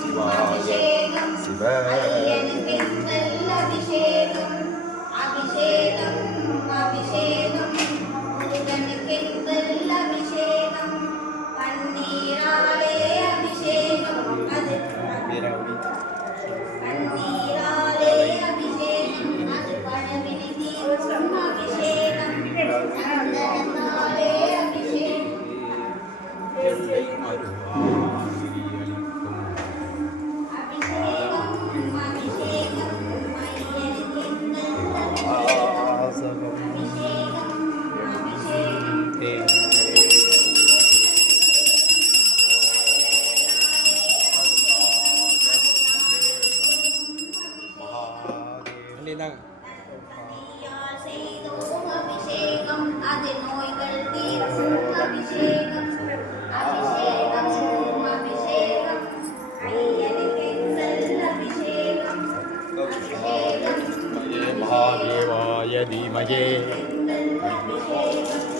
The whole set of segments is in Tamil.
शिवाय शिवाय செய்தோம் அபிஷேகம் அது நோய்கள் தீர்க்கும் அபிஷேகம் அபிஷேகம் அபிஷேகம். ஐயனுக்கெங்கள் அபிஷேகம். அபிஷேகம் மகாதேவாய அபிஷேகம்.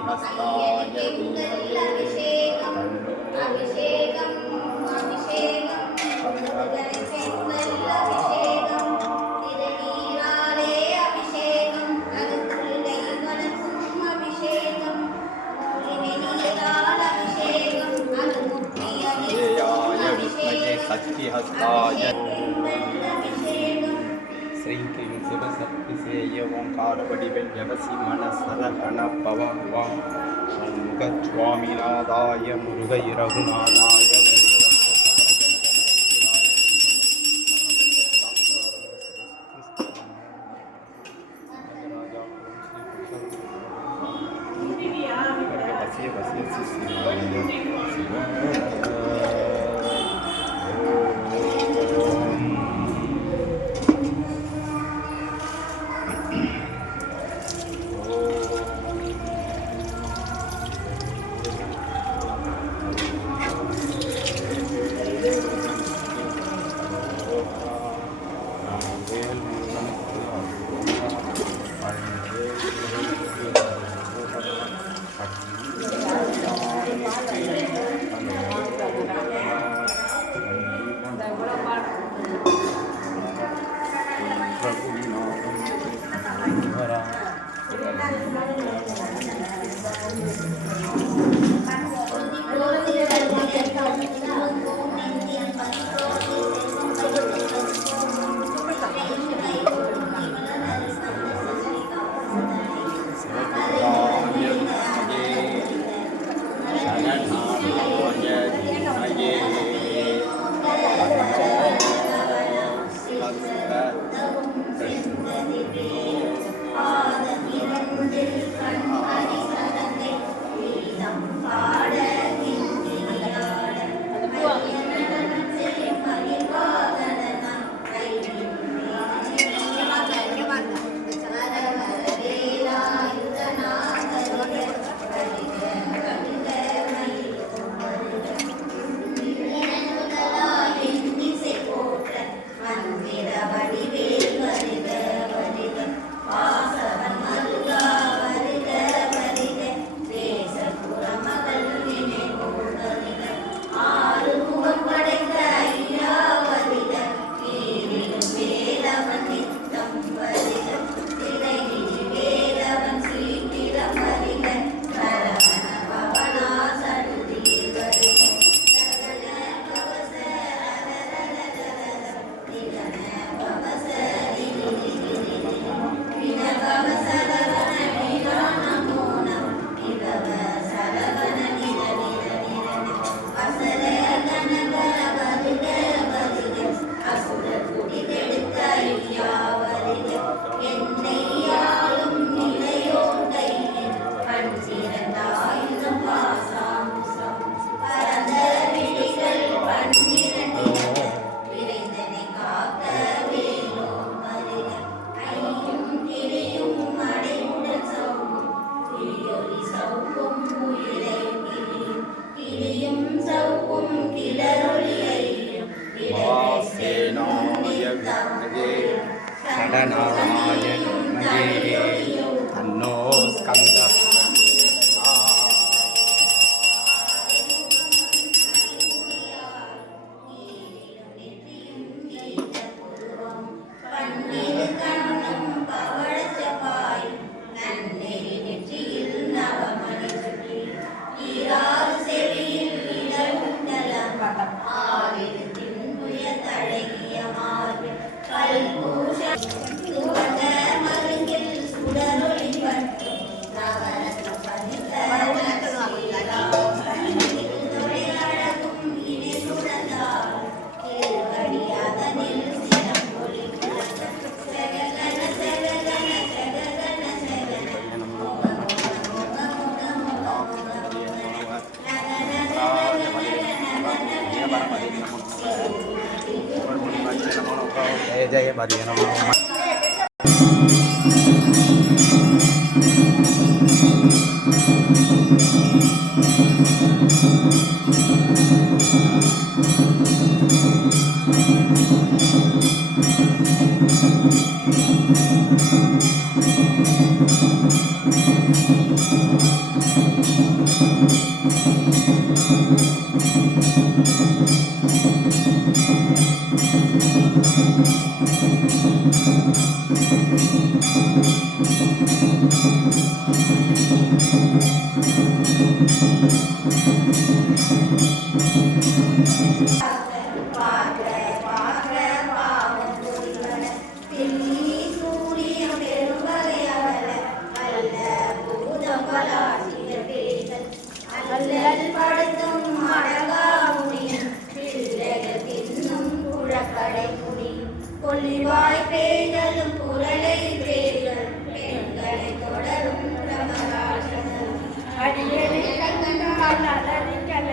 हस्ताय अभिषेकम् अभिषेकम् സത്യഹസ്തായ ஸ்ரீம் கிம் சிவசக்தி சேய ஓங்கார வடிவெல் யவசி மனசர கணபவா சுவாமிநாதாய முருகை ரகுநாதாய வசிய வசிய ideia, Maria, não vou mais. பொலிவாய் பேய்தலும் புரளை பேய்தல் பெண்களை தொடரும் பிரமராஜன் அடிகளை Là lên 来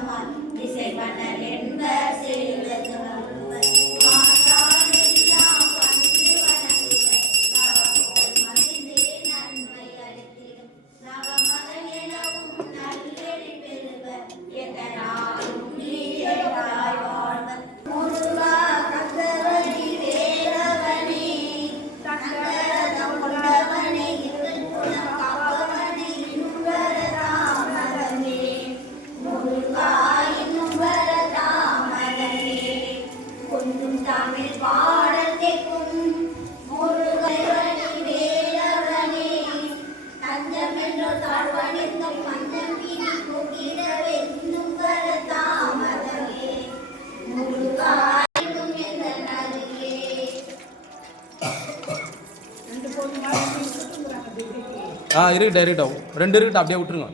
ஆமாம். இசை மன்னர் என்பர் ஆ இருக்கட்டும் இருக்கட்டும் ரெண்டு இருக்கட்டும் அப்படியே விட்டுருங்க.